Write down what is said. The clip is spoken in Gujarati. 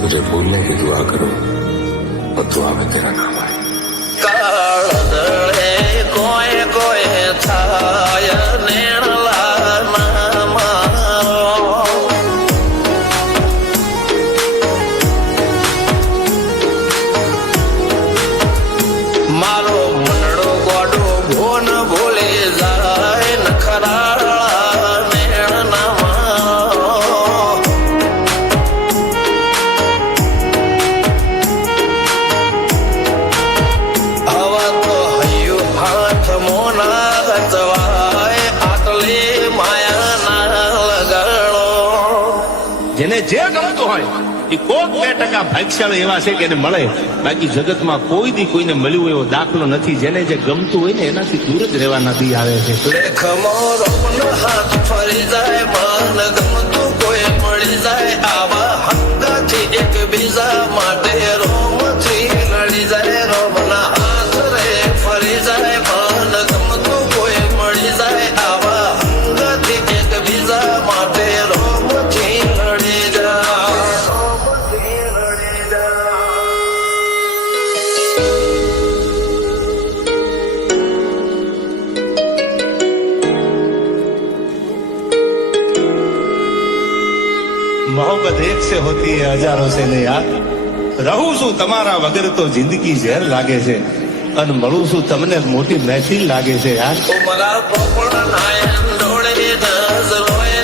तुझे भूलने की दुआ करूं और दुआ में तेरा नाम आए। કાળદળે કોઈ કોઈ થાય નેણલા ના મારો મારો મનડો ગોડો ભોન ભૂલી જાય નખરાળા નેણ ના મારો આવા તો હૈયું હાથ મોના ગચવાય આટલી માયા ના લગાડો જેને જે ગમતું હોય એ કોક 2% ભાગ્યશાળી એવા છે કે એને મળે, બાકી જગતમાં કોઈ દી કોઈને મળ્યું એવો દાખલો નથી. જેને જે ગમતું હોય ને એનાથી દૂર જ રહેવાના દી આવે છે. દેખમો રોપન હાથ ફરી જાય મન ગમતું કોઈ મળી જાય આવા હંગાથી એકબીજા માટે રોમથી લડી જાય રોમના હાથ રે ફરી જાય મન ગમતું કોઈ મળી જાય આવા હંગાથી એકબીજા માટે રોમથી લડી જાય રોમથી લડી જાય मोहब्बत एक से होती है हजारों से नहीं यार. રહું છું તમારા વગર તો જિંદગી ઝેર લાગે છે અને મળું છું તમને મોટી મહેફિલ લાગે છે યાર. ઉમરા પોપણ નાયન ડોળે નજરોએ